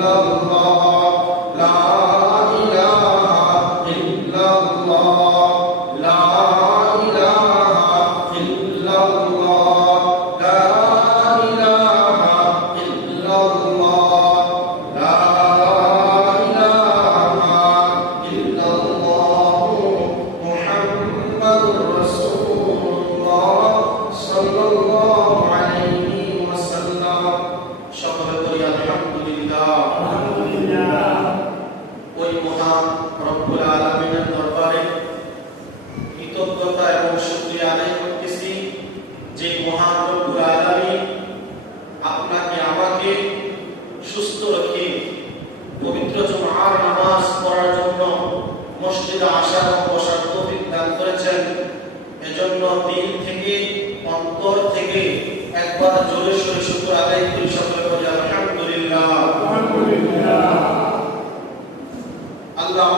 الله পবিত্র জুমার নামাজ পড়ার জন্য মসজিদে আসার বসার তৌফিক দান করেছেন। এজন্য থেকে অন্তর থেকে একবার জোরে সরে শুক্র আদায় করি সকলে বলি আলহামদুলিল্লাহ। আল্লাহ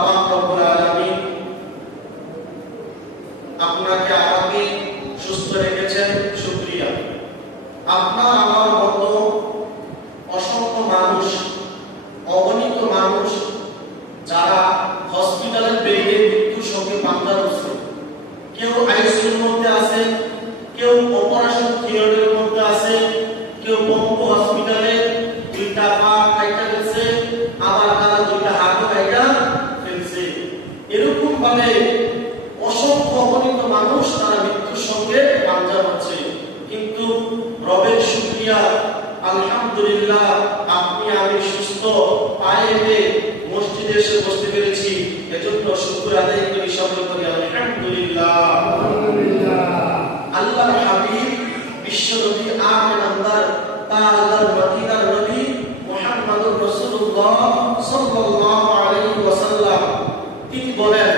জগতে অসংখ্য অগণিত মানুষ তারা মৃত্যুর সঙ্গে পাঞ্জা হচ্ছে। কিন্তু রবের শুক্রিয়া, আলহামদুলিল্লাহ, আপনি আমি সুস্থ, পায়ে মসজিদে এসে বসতে পেরেছি। এজন্য শুক্র আদায় করি সকল করি, আলহামদুলিল্লাহ। আল্লাহর হাবিব, বিশ্ব নবী আমেনান্দার তা আল্লাহর মদিনার নবী মোহাম্মদুর রাসূলুল্লাহ সাল্লাল্লাহু আলাইহি ওয়াসাল্লাম। তিনি বলেন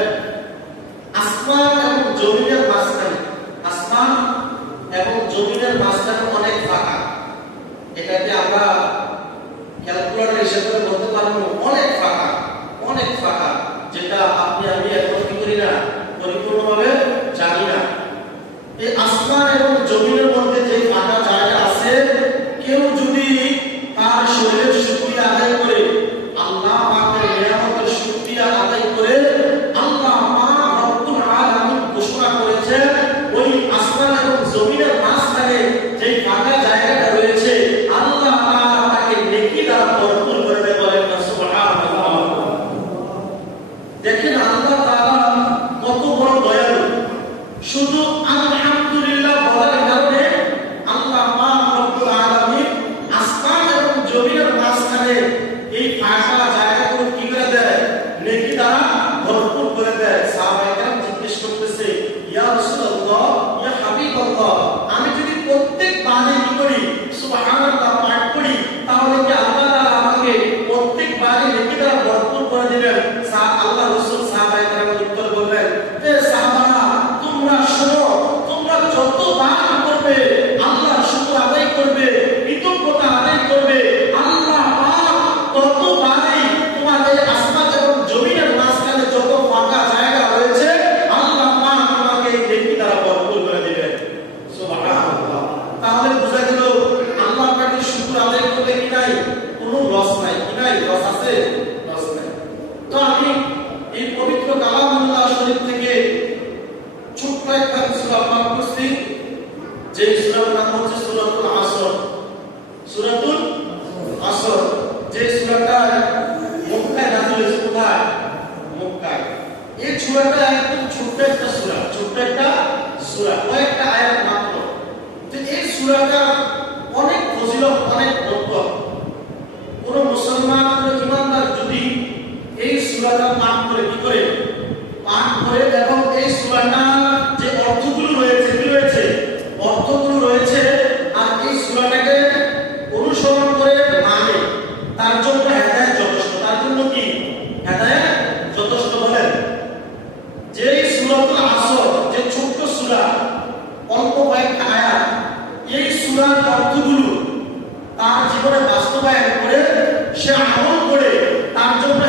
ফাঁকা যায়। এই সূরাটা একদম ছোট্ট একটা সূরা, ছোট্ট একটা সূরা, কয়েকটা আয়াত মাত্র। তো এই সূরাটা অনেক ফজিলত, অনেক বরকত। তার জন্য